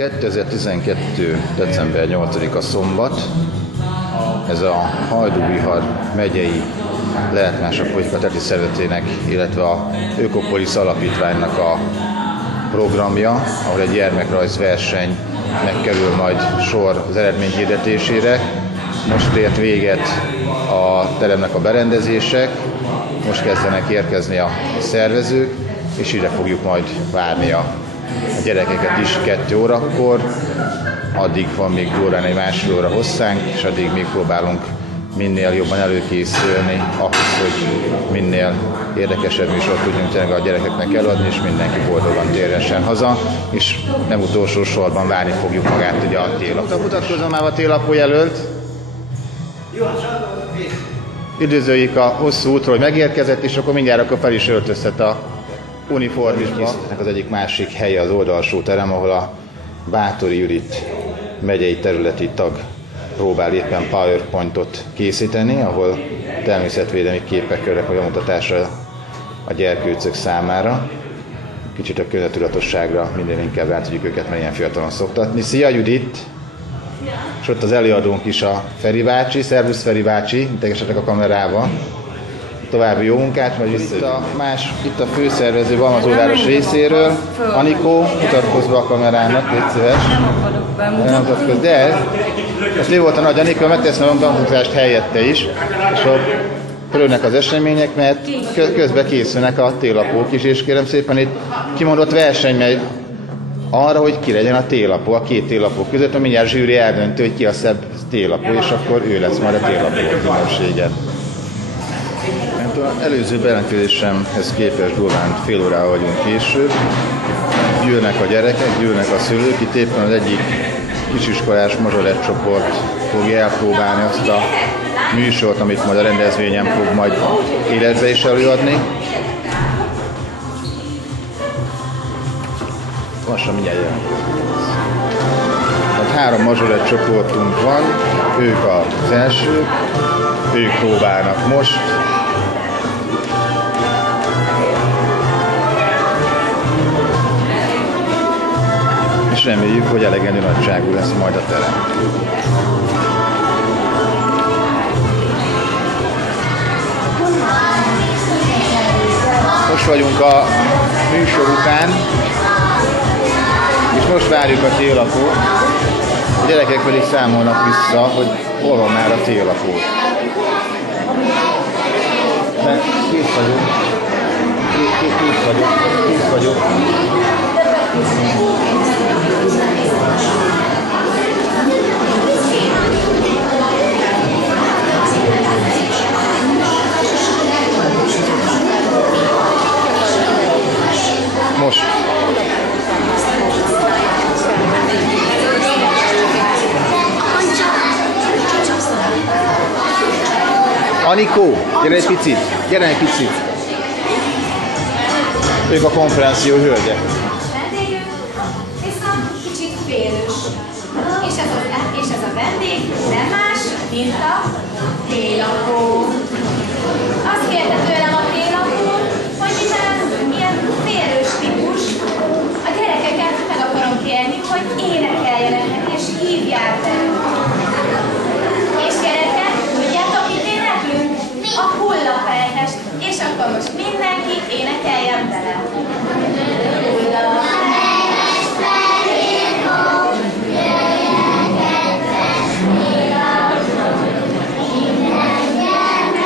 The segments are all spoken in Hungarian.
2012. december 8-a szombat. Ez a Hajdú-Bihar megyei Lelkmások Politika Területi Szervezetének, illetve a Ökopolis Alapítványnak a programja, ahol egy gyermekrajzversenynek kerül majd sor az eredmény hirdetésére. Most ért véget a teremnek a berendezések, most kezdenek érkezni a szervezők, és ide fogjuk majd várni a gyerekeket is 2 órakor. Addig van még durván egy másfél óra hosszánk, és addig még próbálunk minél jobban előkészülni ahhoz, hogy minél érdekesebb műsort tudjunk tényleg a gyerekeknek eladni, és mindenki boldogan térhessen haza, és nem utolsó sorban várni fogjuk magát ugye a télapot. Mutatkozom már a télapó jelölt. Üdvözöljük a hosszú útról, hogy megérkezett, és akkor mindjárt fel is öltözhet a uniformisba. Az egyik másik helye az oldalsó terem, ahol a Báthori Judit megyei területi tag próbál éppen PowerPointot készíteni, ahol természetvédelmi képek kerülnek a bemutatásra a gyerkőcök számára. Kicsit a köztudatosságra minden inkább rá tudjuk őket, mert ilyen fiatalon szoktatni. Szia Judit! És ott az előadónk is a Feri bácsi. Szervusz Feri bácsi, integessetek a kamerával. További jó munkát, majd itt a főszervező Balmazóváros részéről. Anikó, mutatkozz be a kamerának, légy szíves. Nem mutatkozz, de ez ő volt a nagy Anikó, megteszem a bemutatást helyette is, és körülnek az események, mert közben készülnek a télapók is, és kérem szépen itt kimondott verseny megy arra, hogy ki legyen a télapó, a 2 télapó között, mert mindjárt zsűri eldöntő, hogy ki a szebb télapó, és akkor ő lesz majd a télapó minőséget. Az előző bejelentkezésemhez képest durván fél órával vagyunk később. Gyűlnek a gyerekek, gyűlnek a szülők. Itt éppen az egyik kisiskolás mazsolett csoport fogja elpróbálni azt a műsort, amit majd a rendezvényen fog majd életbe is előadni. Lassan mindjárt jelentkezik. Tehát 3 mazsolett csoportunk van, ők az elsők, ők próbálnak most. És reméljük, hogy elegendő nagyságú lesz majd a terem. Most vagyunk a műsor után, és most várjuk a télapót. A gyerekek pedig számolnak vissza, hogy hol van már a télapó. De kész vagyok. Most. Anikó, gyere egy picit. Ők a konferenció hölgye. Viszont kicsit félős. És ez a vendég nem más, mint a télapó. Azt kérte tőlem a télapó, hogy milyen félős típus, a gyerekeket meg akarom kérni, hogy énekeljenek neki, és hívják be. És gyerekek, tudjátok, mit éneklünk? A hullafejhest. És akkor most mindenki énekeljen bele. Hullafejhest fehér hó, jöjjön kedves világos, minden gyermek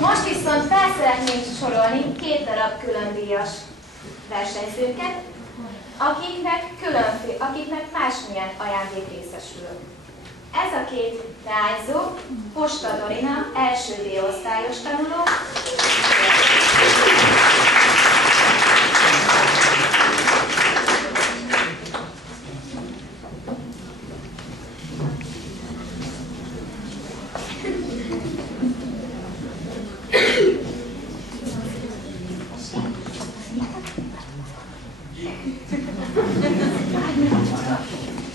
Most viszont fel szeretnénk sorolni 2 darab különdíjas versenyzőket, akiknek másmilyen ajándék részesül. Ez a 2 leányzó, Posta Dorina, első D-osztályos tanuló,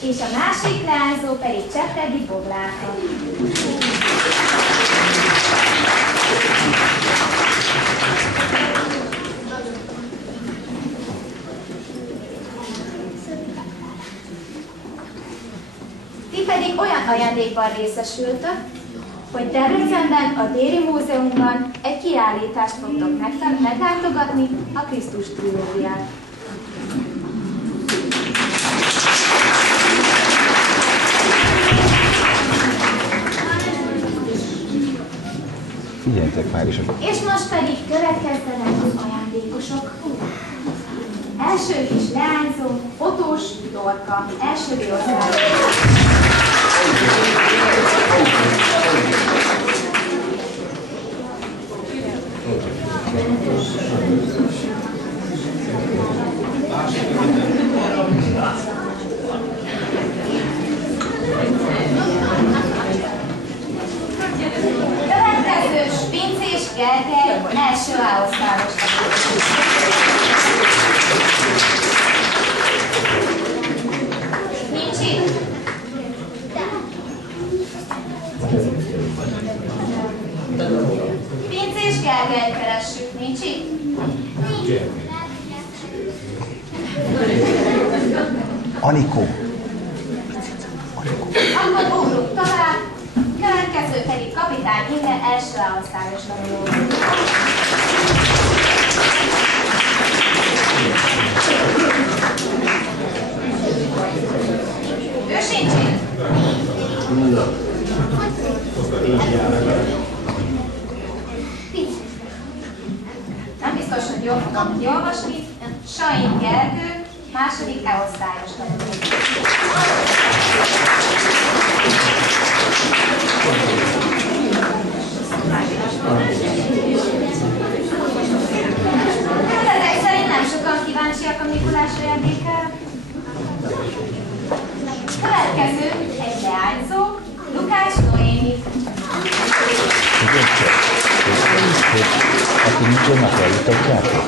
és a másik leányzó pedig Csepregi Boglárka. Ti pedig olyan ajándékban részesültök, hogy Debrecenben, a Déri Múzeumban egy kiállítást fogtok meglátogatni, a Krisztus trilógiát. Figyeljetek már is. És most pedig következzenek az ajándékosok. Első kis leányzó, Otós Dorka, első D-osztályos. Következő Spincés Gergely, első A-osztályos. Nincs itt? Spincés Gergelyt keressük, nincs itt? Nincs. Anikó. Akkor ugrunk tovább, következő pedig Kapitány Inge, első A-osztályos tanuló. Ő sincs itt? Nem biztos, hogy jól fogom kiolvasni. Sain Gergő, második E-osztályos tanuló. Ezek szerint nem sokan kíváncsiak a Mikulás ajándékára. Következő egy leányzó, Lukács Noémi. Akkor mikor megjelítatjátok?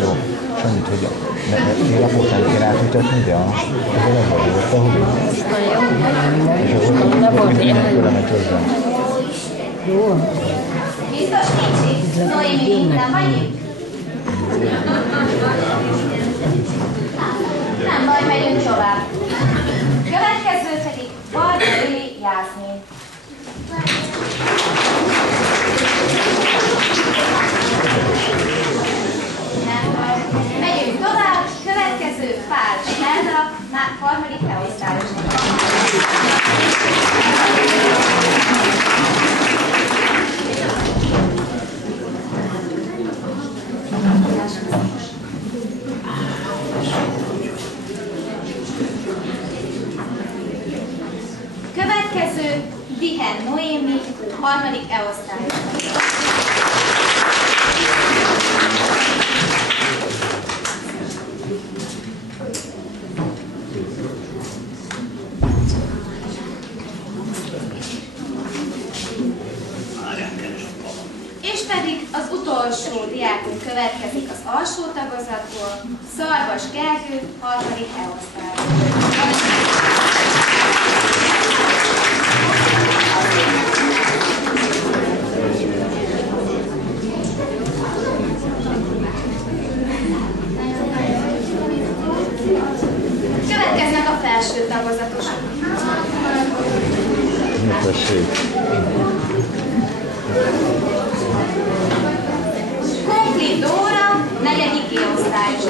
Jó. És annyit, hogy mi lapot nem kell átmutatni, de ez a labban volt, ahol és ahol mindenkőle megy hozzá. Jó. Biztos nincs itt? Noémi, nem vagy itt? Nem baj, megyünk tovább. Következő pedig Barbari Jászmin. Megyünk tovább, következő Pál Stelda, harmadik E-osztályos. Következő Dihen Noémi, harmadik E-osztályos. És pedig az utolsó diákunk következik az alsó tagozatból, Szarvas Gergő, harmadik E-osztályos. Következnek a felső tagozatosok. Konkrét Dóra, negyedik G-osztályos.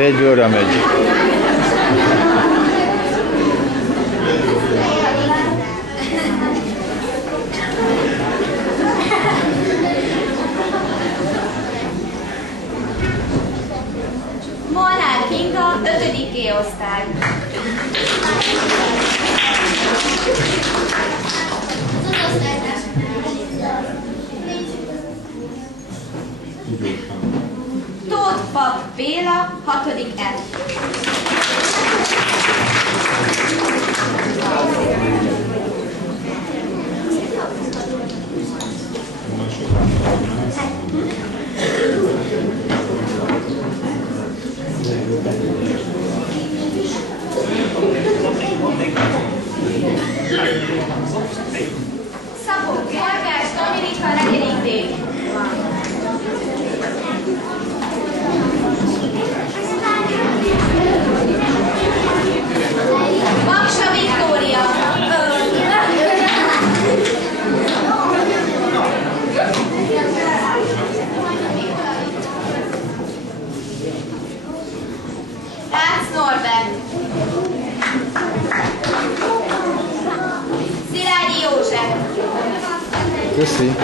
Egyből oda megy. Molnár Kinga, 5. G-osztály. Tóth Pap Béla, 6. F. Szabó Gergás, Dominika, 4. D. Maksa Viktória. Rácz Norbert. Szilágyi József. Köszi.